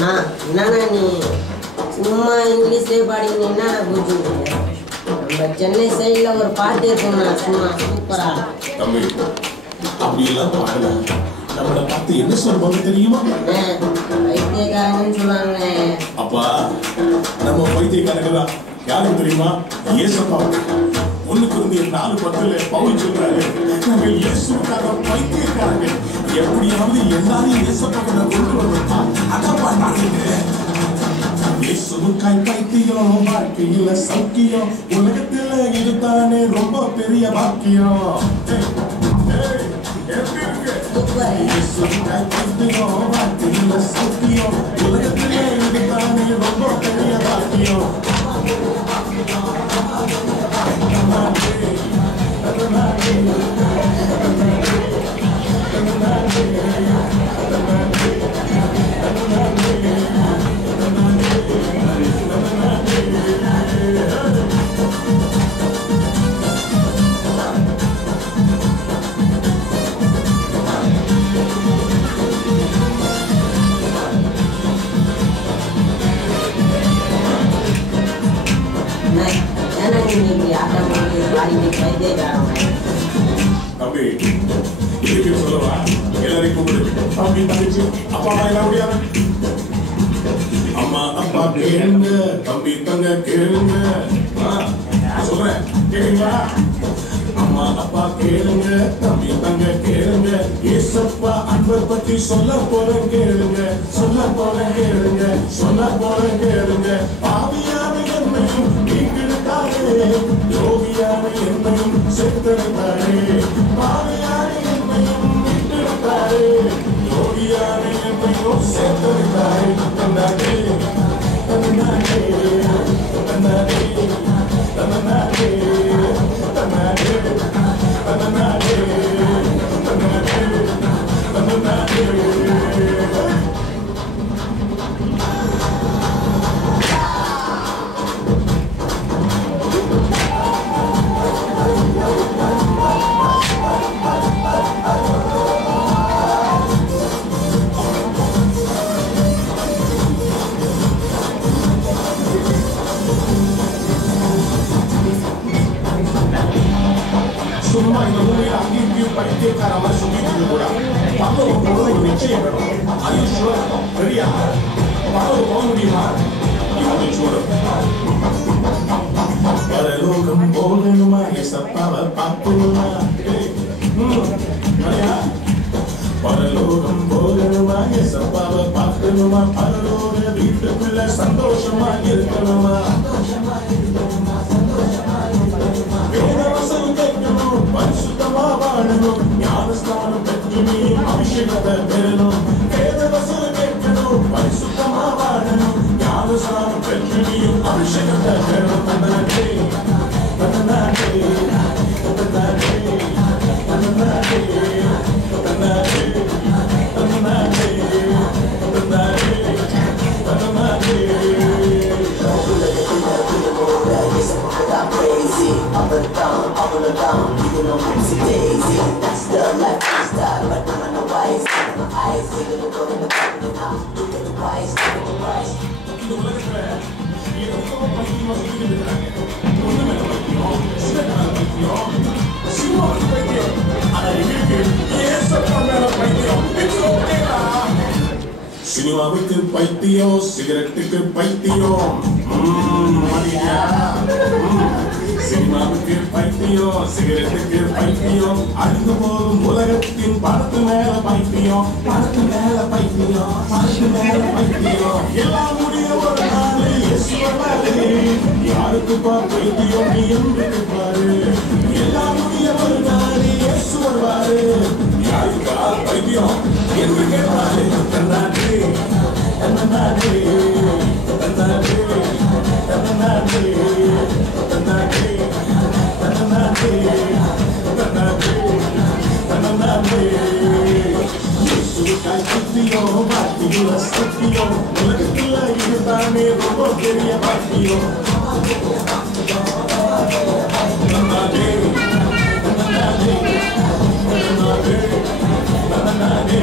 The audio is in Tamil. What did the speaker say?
என்னண்ணா நீ சும்மா இங்கிலீஷ்லேயே பாடிங்க என்னடா பூஜிங்க நம்ம சென்னை சைடில் ஒரு பாட்டு இருக்குண்ணா சும்மா சூப்பரா தம்பி அப்படியெல்லாம் பாடல நம்மளை பார்த்து என்ன சொல்லுவாங்க தெரியுமா? பைத்தியக்காரங்கன்னு சொன்னாங்க. அப்பா நம்ம பைத்தியக்காரங்க தான். யாருக்கு தெரியுமா? ஏசப்பா. ஒண்ணுக்கு வந்து 4:10 பவுல் சொல்றாரு, நாங்க இயேசுக்காக பைத்தியக்காரங்க. எப்படியாவது எல்லாரும் இயேசப்பா கிட்ட கொண்டு வரணும். அதான் பாட்டாங்க. இயேசுக்காய் பைத்தியம், வாழ்க்கையில சௌக்கியம், உலகத்துல இதுதானே ரொம்ப பெரிய பாக்கியம். இயேசுக்காய் பைத்தியம், வாழ்க்கையில சௌக்கியம், உலகத்துல இதுதானே ரொம்ப பெரிய பாக்கியம். தம்பி இதுக்கு சொல்லவா? எல்லாரையும் கூப்பிடு. தம்பி தங்கச்சி அப்பா அம்மா எல்லாம் முடியாது. அம்மா அப்பா கேளுங்க, தம்பி தங்க கேளுங்க. சொல்றேன் கேளுங்களா? அம்மா அப்பா கேளுங்க, தம்பி தங்க கேளுங்க. ஏசப்பா அன்பை பத்தி சொல்ல போறேன் கேளுங்க, சொல்ல போறேன் கேளுங்க, சொல்ல போறேன் கேளுங்க. பாவியான என்னையும் நீங்கிட்டாரே, யோகியான என்னையும் சேர்த்திருந்தாரே. பாவியான என்னையும் நீங்கிட்டாரே, யோகியான என்னையும் சேர்த்திருந்தாரே. தந்தாரே தந்தாரே தந்தாரே தந்தாரே சும்மா இந்த மூலையில அங்கேயும் இங்கேயும் பைத்தியக்கார மாதிரி சுத்திட்டு கூட பரலோகம் போல ஒரு நிச்சயம் வேணும். ரெடியா? பரலோகம் போக முடியுமா? பரலோகம் போகணுமா? ஏசப்பாவை பார்க்கணுமா? பரலோகம் போகணுமா? ஏசப்பாவை பார்க்கணுமா? பரலோக வீட்டுக்குள்ள சந்தோஷமா இருக்கணுமா? வேதவசனம் கேட்கணும், பரிசுத்தமா வாழணும், ஞானஸ்நானம் பெற்று நீ அபிஷேகத்தை பெறணும். வேதவசனம் கேட்கணும், பரிசுத்தமா வாழணும், ஞானஸ்நானம் பெற்று நீ அபிஷேகத்தை பெறணும். தன்னாடே தன்னாடே தன்னாடே தன்னாடே தன்னாடே தன்னாடே தன்னாடே தன்னாடே. Up and down, even on Pixie Daisy. That's the lifestyle, but I'm on the wise. My eyes, they're gonna go in the back of the house. Look at the price, look at the price. சினிமாவுக்கு பைத்தியம், சிகரெட்டுக்கு பைத்தியம். சினிமாவுக்கு பைத்தியம், சிகரெட்டுக்கு பைத்தியம், அழிந்து போகும் உலகத்தின் பணத்து மேல பைத்தியம், பணத்து மேல பைத்தியம், பணத்து மேல பைத்தியம். எல்லாம் முடிய ஒரு நாள் இயேசு வருவாரு. யாருக்குப்பா பைத்தியம் நீ என்று பாரு. எல்லாம் முடிய ஒரு நாள் இயேசு வருவாரு. யாருக்கா பைத்தியம் என்று கேட்பாரு. தன்னாடே தன்னாடே தன்னாடே தன்னாடே தன்னாடே தன்னாடே தன்னாடே தன்னாடே. இயேசுக்காய் பைத்தியம், வாழ்க்கையில சத்தியம், உலகத்துல இதுதானே ரொம்ப பெரிய பாக்கியம். தன்னாடே தன்னாடே தன்னாடே தன்னாடே